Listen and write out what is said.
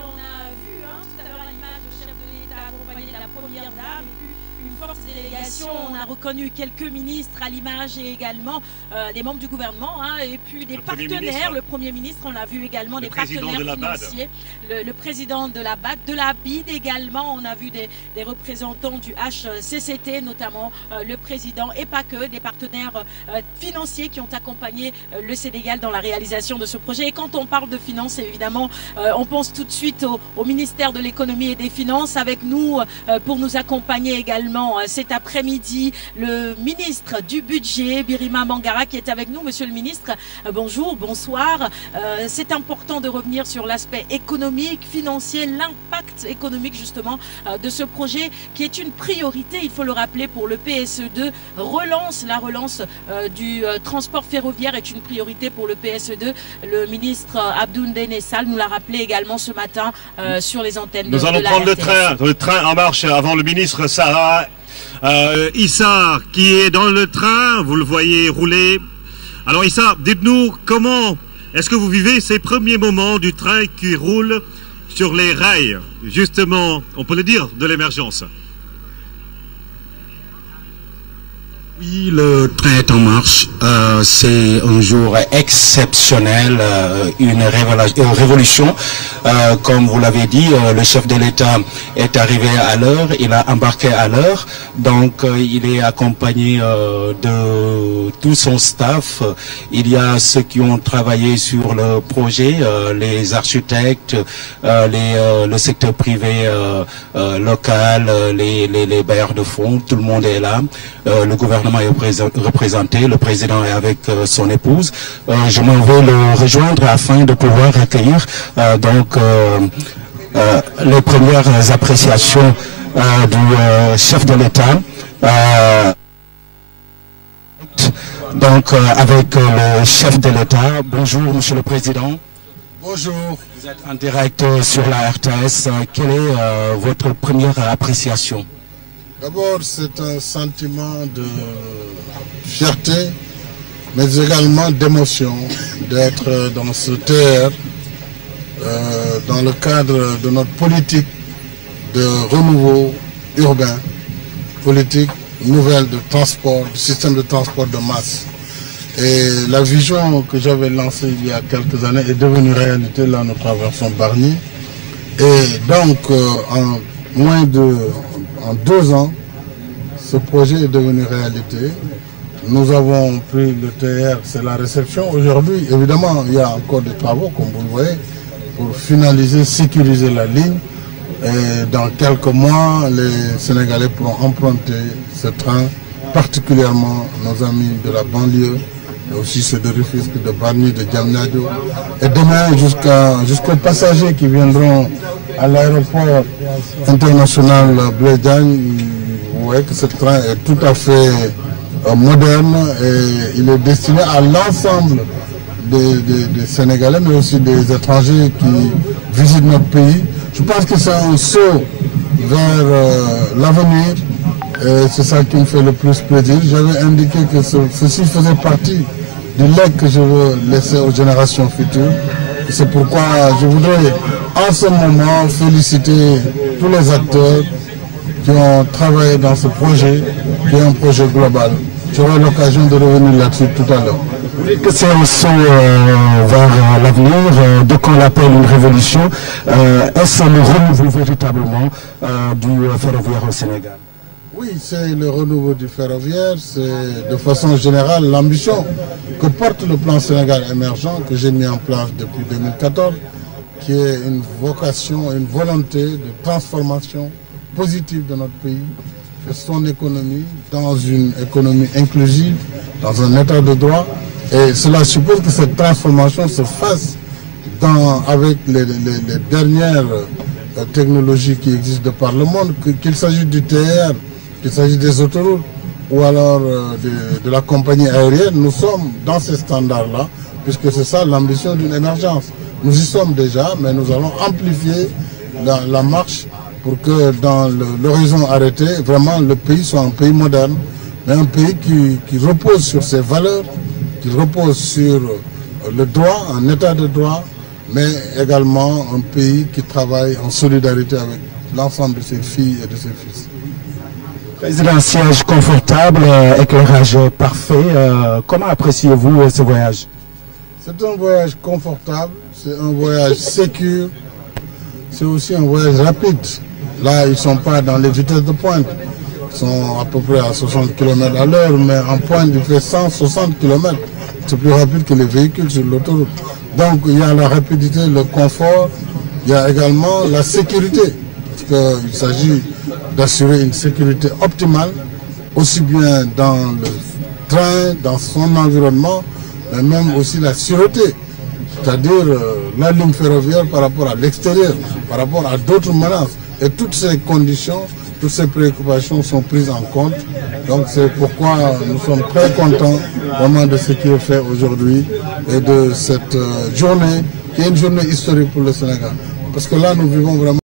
on a vu tout à l'heure à l'image le chef de l'État accompagné de la première dame et puis une forte délégation. On a reconnu quelques ministres à l'image et également les membres du gouvernement et puis des partenaires. Le Premier ministre, on l'a vu également, des partenaires financiers. Le président de la BAD, de la BID également. On a vu des représentants du HCCT, notamment le président et pas que, des partenaires financiers qui ont accompagné le Sénégal dans la réalisation de ce projet. Et quand on parle de finances, évidemment, on pense tout de suite au ministère de l'économie et des finances. Avec nous, pour nous accompagner également cet après-midi, le ministre du budget, Birima Mangara, qui est avec nous. Monsieur le ministre, bonjour, bonsoir. C'est important de revenir sur l'aspect économique, financier, l'impact économique justement de ce projet qui est une priorité, il faut le rappeler, pour le PSE2. La relance du transport ferroviaire est une priorité pour le PSE2. Le ministre Abdoul Ndéné Sall nous l'a rappelé également ce matin sur les antennes de la RTS. Nous allons prendre le train en marche avant le ministre Sarah Issa qui est dans le train, vous le voyez rouler. Alors Issa, dites-nous comment est-ce que vous vivez ces premiers moments du train qui roule sur les rails, justement, on peut le dire, de l'émergence. Oui, le train est en marche. C'est un jour exceptionnel, une révolution. Comme vous l'avez dit, le chef de l'État est arrivé à l'heure, il a embarqué à l'heure. Donc, il est accompagné de tout son staff. Il y a ceux qui ont travaillé sur le projet, les architectes, le secteur privé local, les bailleurs de fonds. Tout le monde est là. Le gouvernement est représenté, le président est avec son épouse. Je m'en vais le rejoindre afin de pouvoir accueillir les premières appréciations du chef de l'État. Avec le chef de l'État. Bonjour, Monsieur le Président. Bonjour. Vous êtes en direct sur la RTS. Quelle est votre première appréciation? D'abord, c'est un sentiment de fierté, mais également d'émotion d'être dans ce TER, dans le cadre de notre politique de renouveau urbain, politique nouvelle de transport, du système de transport de masse. Et la vision que j'avais lancée il y a quelques années est devenue réalité. Là, nous traversons Bargny. Et donc, en 2 ans, ce projet est devenu réalité. Nous avons pris le TER, c'est la réception. Aujourd'hui, évidemment, il y a encore des travaux, comme vous le voyez, pour finaliser, sécuriser la ligne. Et dans quelques mois, les Sénégalais pourront emprunter ce train, particulièrement nos amis de la banlieue, mais aussi ceux de Rufisque, de Bargny, de Diamniadio. Et demain, jusqu'aux passagers qui viendront à l'aéroport international Blaise Diagne. Vous voyez que ce train est tout à fait moderne et il est destiné à l'ensemble des Sénégalais, mais aussi des étrangers qui visitent notre pays. Je pense que c'est un saut vers l'avenir et c'est ça qui me fait le plus plaisir. J'avais indiqué que ceci faisait partie du legs que je veux laisser aux générations futures. C'est pourquoi je voudrais en ce moment féliciter tous les acteurs qui ont travaillé dans ce projet, qui est un projet global. J'aurai l'occasion de revenir là-dessus tout à l'heure. Vous dites que c'est un saut vers l'avenir, de qu'on l'appelle une révolution. Est-ce le renouveau véritablement du ferroviaire au Sénégal? Oui, c'est le renouveau du ferroviaire, c'est de façon générale l'ambition que porte le plan Sénégal émergent que j'ai mis en place depuis 2014, qui est une vocation, une volonté de transformation positive de notre pays, de son économie, dans une économie inclusive, dans un état de droit. Et cela suppose que cette transformation se fasse avec les dernières technologies qui existent de par le monde, qu'il s'agisse du TR, qu'il s'agisse des autoroutes ou alors de la compagnie aérienne. Nous sommes dans ces standards-là, puisque c'est ça l'ambition d'une émergence. Nous y sommes déjà, mais nous allons amplifier la marche pour que dans l'horizon arrêté, vraiment le pays soit un pays moderne, mais un pays qui repose sur ses valeurs, qui repose sur le droit, un état de droit, mais également un pays qui travaille en solidarité avec l'ensemble de ses filles et de ses fils. Président, siège confortable, éclairage parfait. Comment appréciez-vous ce voyage? C'est un voyage confortable, c'est un voyage sécure, c'est aussi un voyage rapide. Là, ils ne sont pas dans les vitesses de pointe. Ils sont à peu près à 60 km à l'heure, mais en pointe, il fait 160 km. C'est plus rapide que les véhicules sur l'autoroute. Donc, il y a la rapidité, le confort, il y a également la sécurité. Parce qu'il s'agit d'assurer une sécurité optimale, aussi bien dans le train, dans son environnement, mais même aussi la sûreté. C'est-à-dire la ligne ferroviaire par rapport à l'extérieur, par rapport à d'autres menaces. Et toutes ces conditions, toutes ces préoccupations sont prises en compte. Donc c'est pourquoi nous sommes très contents vraiment de ce qui est fait aujourd'hui et de cette journée qui est une journée historique pour le Sénégal. Parce que là, nous vivons vraiment